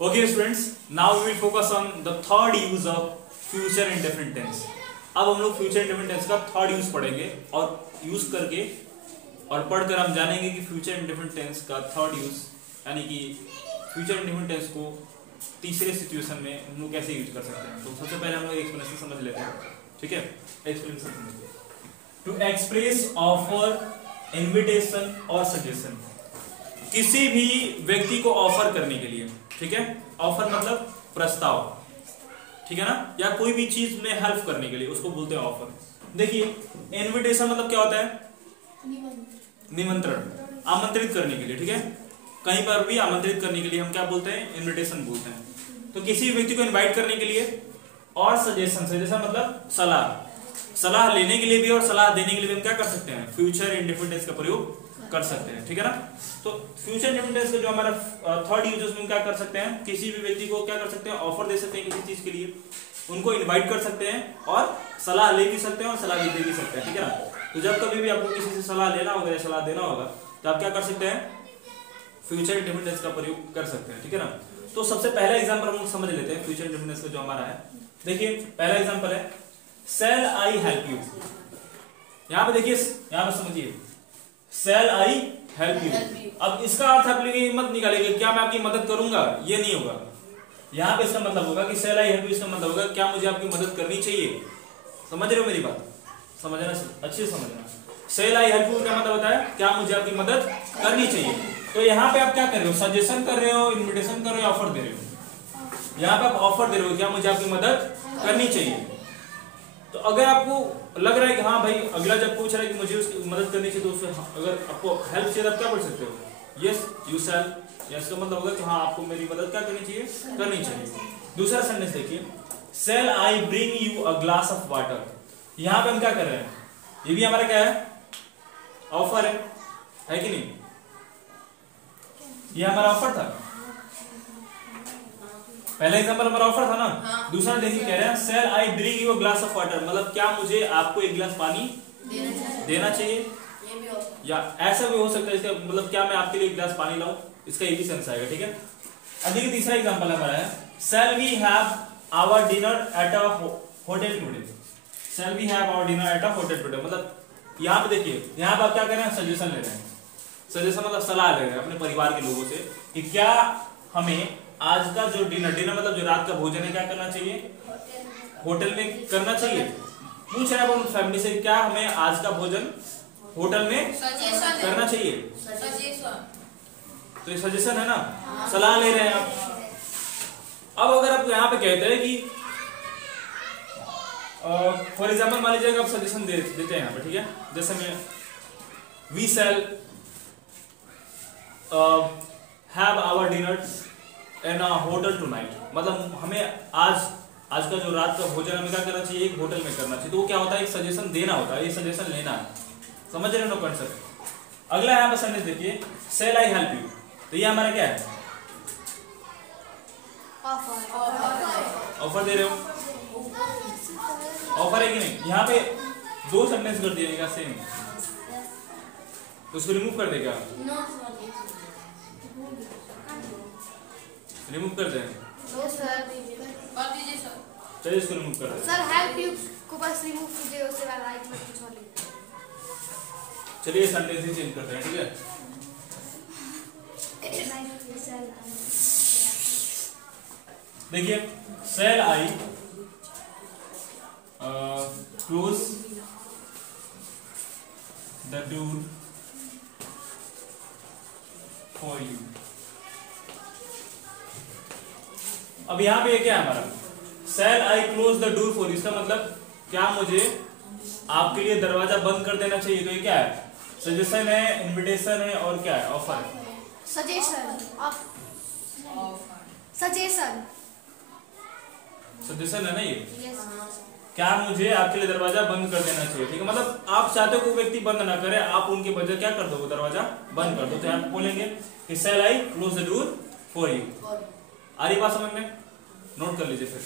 Okay students, now we will focus on the third use of future indefinite tense. अब हम लोग future indefinite tense का third use पढ़ेंगे और use करके और पढ़कर हम जानेंगे कि फ्यूचर इंडेफिनिट टेंस का थर्ड यूज यानी कि फ्यूचर इंडेफिनिट टेंस को तीसरे सिचुएशन में हम लोग कैसे यूज कर सकते हैं। तो सबसे पहले हम लोग एक्सप्लेनेशन समझ लेते हैं, ठीक है। एक्सप्लेनेशन समझते हैं। टू एक्सप्रेस ऑफर, इनविटेशन और सजेशन, किसी भी व्यक्ति को ऑफर करने के लिए, ठीक है। ऑफर मतलब प्रस्ताव, ठीक है ना, या कोई भी चीज में हेल्प करने के लिए उसको बोलते हैं ऑफर। देखिए इनविटेशन मतलब क्या होता है, निमंत्रण, आमंत्रित करने के लिए, ठीक है। कहीं पर भी आमंत्रित करने के लिए हम क्या बोलते हैं, इनविटेशन बोलते हैं। तो किसी व्यक्ति को इनवाइट करने के लिए, और सजेशन, सजेशन मतलब सलाह, सलाह लेने के लिए भी और सलाह देने के लिए भी हम क्या कर सकते हैं, फ्यूचर इंडेफिनिट टेंस का प्रयोग कर सकते हैं, ठीक है ना। तो फ्यूचर इंडेफिनिट टेंस का जो हमारा थर्ड यूज उसमें क्या कर सकते हैं, किसी भी व्यक्ति को क्या कर सकते हैं, ऑफर दे सकते हैं किसी चीज के लिए, उनको इनवाइट कर सकते हैं और सलाह ले भी सकते हैं और सलाह भी दे भी सकते हैं, ठीक है ना। तो जब कभी भी आपको किसी से सलाह लेना होगा या सलाह देना होगा तो आप क्या कर सकते हैं, फ्यूचर इंडेफिनिट टेंस का प्रयोग कर सकते हैं, ठीक है ना। तो सबसे पहला एग्जांपल हम लोग समझ लेते हैं फ्यूचर इंडेफिनिट टेंस का जो हमारा है। देखिए पहला एग्जांपल है शैल आई हेल्प यू। यहां पे देखिए, यहां पे समझिए, शैल आई हेल्प यू। अब इसका अर्थ आप लोग मत निकालेंगे क्या मैं आपकी मदद करूंगा, ये नहीं होगा। यहां पे इसका मतलब होगा कि शैल आई हेल्प यू, इसका मतलब होगा क्या मुझे आपकी मदद करनी चाहिए। समझ रहे हो मेरी बात, समझना अच्छे से समझना। शैल आई हेल्प यू क्या मतलब होता है, क्या मुझे आपकी मदद करनी चाहिए। तो यहाँ पे आप क्या कर रहे हो, सजेशन कर रहे हो, इन्विटेशन कर रहे हो, ऑफर दे रहे हो। यहाँ पे आप ऑफर दे रहे हो, क्या मुझे आपकी मदद करनी चाहिए। तो अगर आपको लग रहा है कि हाँ भाई अगला जब पूछ रहा है कि मुझे उसकी मदद करनी चाहिए, तो उसमें अगर आपको हेल्प चाहिए आप क्या बोल सकते हो, यस यू शैल। यस का मतलब होगा कि हाँ आपको मेरी मदद क्या करनी चाहिए, करनी चाहिए। दूसरा सेंटेंस देखिए, shall I bring you a glass of water. यहाँ पे हम क्या कर रहे हैं, ये भी हमारा क्या है, ऑफर है कि नहीं। ये हमारा ऑफर था, पहला एग्जांपल हमारा ऑफर था ना। हाँ। दूसरा देखिए कह रहे हैं shall I bring you a glass of water, मतलब क्या मुझे आपको एक गिलास पानी देना चाहिए। या ऐसा भी हो सकता है इसका मतलब क्या मैं आपके लिए एक गिलास पानी लाऊं, इसका ये भी सेंस आएगा, ठीक है। अब देखिए तीसरा एग्जांपल हमारा है shall we have our dinner at a hotel today. Shall we have our dinner at a hotel today, मतलब यहाँ पे देखिए, यहाँ पे आप क्या कर रहे हैं, सजेशन ले रहे हैं। सजेशन मतलब सलाह ले रहे हैं अपने परिवार के लोगों से कि क्या हमें आज का जो डिनर मतलब जो रात का भोजन है क्या करना चाहिए, होटल में करना चाहिए। पूछ रहे हैं अपन फैमिली से क्या हमें आज का भोजन होटल में करना चाहिए। तो ये सजेशन है ना, सलाह ले रहे हैं आप। अब अगर आप यहाँ पे कहते हैं कि फॉर एग्जाम्पल मान लीजिए आप सजेशन देते हैं यहाँ पे, ठीक है। जैसे मैं we shall have our dinner in a hotel tonight, मतलब हमें आज का जो रात का भोजन हमें क्या करना चाहिए, एक होटल में करना चाहिए। तो वो क्या होता है, एक सजेशन देना होता है, ये सजेशन लेना है। समझ रहे हो ना कॉन्सेप्ट। अगला यहाँ पर सेंटेंस देखिए, शैल आई हेल्प यू। तो ये हमारा क्या है, ऑफर दे रहे हो, ऑफर है कि नहीं। यहाँ पे दो सेंटेंस कर दिया सेम, तो उसको रिमूव कर देगा, रिमूव कर दें। चलिए इसको रिमूव कर दें सर। हेल्प यू को बस रिमूव कीजिए, उसके बाद राइट में कुछ और लिखिए। चलिए सेंटेंस ही चेंज करते हैं, ठीक है। देखिए shall I close the door for you. अब यहाँ पे क्या है हमारा, shall I close the door for you, इसका मतलब क्या मुझे आपके लिए दरवाजा बंद कर देना चाहिए। तो ये क्या है, सजेशन है, इनविटेशन है और क्या है, ऑफर है। सजेशन, सजेशन, सजेशन है ना ये। yes. क्या मुझे आपके लिए दरवाजा बंद कर देना चाहिए, ठीक है। मतलब आप चाहते हो कोई व्यक्ति बंद ना करे, आप उनके बजाय क्या कर दो, दरवाजा बंद कर दो। तो आप बोलेंगे कि shall I close the door for you. आ रही बात समझ में, नोट कर लीजिए फिर।